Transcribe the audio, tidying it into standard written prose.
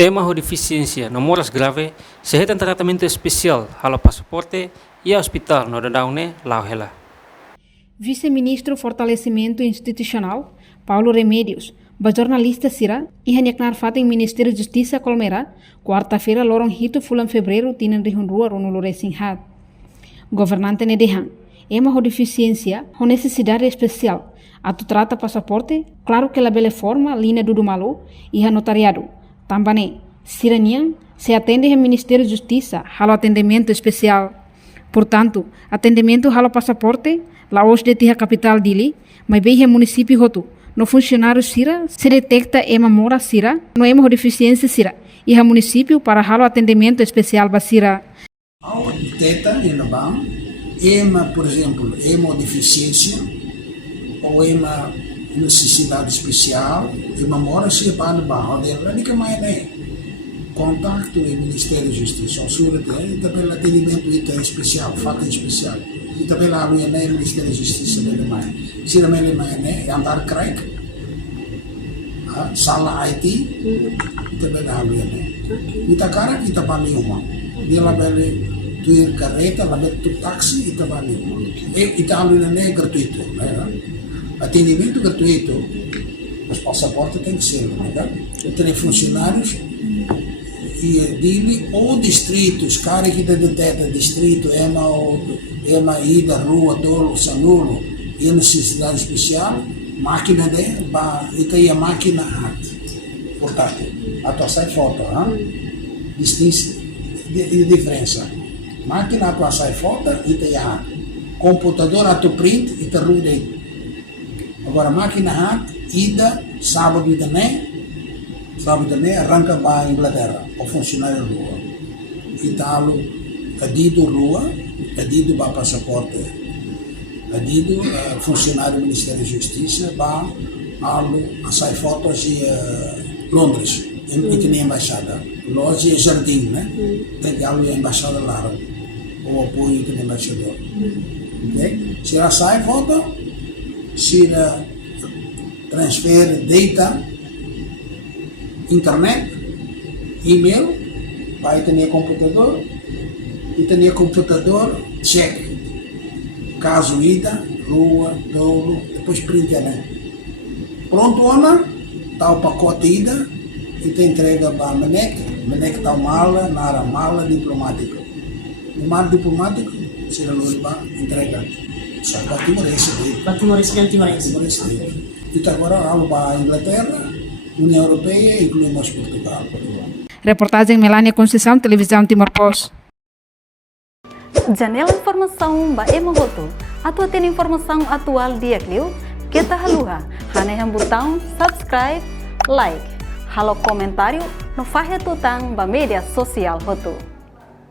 Ema ho deficiência namoras grave, sehetan tratamento especial halo passaporte e hospital no dadaune lauhela. Vice-ministro Fortalecimento Institucional, Paulo Remédios, ba jornalista Sira, e hanhaknar fato em Ministério da Justiça Colmera, quarta-feira, lorong hito fulan fevereiro, tinan rihun rua rono Sinhat. Governante Nedehan, ema ho deficiência, ho necessidade especial, atu trata passaporte, claro que la bela forma, linha do malo, e ha notariado. Também, Siranian se atende ao Ministério da Justiça, halo atendimento especial. Portanto, atendimento halo passaporte, lá hoje de a capital dele, mas bem o município roto. No funcionário Sira se detecta ema mora Sira, no ema deficiência Sira, e o município para halo atendimento especial ba Sira. Ao detecta e no bam, ema, por exemplo, ema deficiência ou ema necessidade especial, ema mora Sira para no bam, dela nem que mais nem. Contacto do Ministério da Justiça, o Sura tem também atendimento especial, fato especial. E também lá o Ministério da Justiça dele mais. Se não ele mais é andar crack, sala IT, também lá o Kita cara kita bani uma. Dia lá bele tu carreta, lá bele tu táxi kita bani uma. E Itália é gratuito, né? Atendimento gratuito. Os passaportes tem que ser, né? Tem funcionários e dele ou distritos, cara que detecta distrito, ema ida, rua, tolo, sanulo, e necessidade especial, máquina de, e tem a máquina portátil, a tua sai foto, distinção e diferença, máquina a tua sai foto e tem a computador a tu print e te rude, agora máquina ida, sábado também arranca para a Inglaterra, o funcionário rua. Italo, adido rua, adido para passaporte, adido funcionário do Ministério da Justiça, para a sair fotos de Londres, e tem embaixada. Loja e jardim, né? Tem a embaixada lá, o apoio do embaixador. Okay? Se ela sai foto, se ela transfere data, internet, e-mail, vai ter computador, e ter computador, check. Caso ida, rua, tolo, depois printa, né? Pronto, Ana, tá o pacote ida, e te entrega para a Menec tá mala, nara mala diplomática. O mala diplomático, se ele levar, entrega. Só para Timor-Leste. E agora, vamos para a Inglaterra, União Europeia, incluímos Portugal. Reportagem Melania Conceição, Televisão Timor-Post. Janela informação ba Emogoto. Atua tem informação atual dia Clio. Kita haluha. Haneham botão subscribe, like. Halo comentário no faixa tutang ba media sosial Hoto.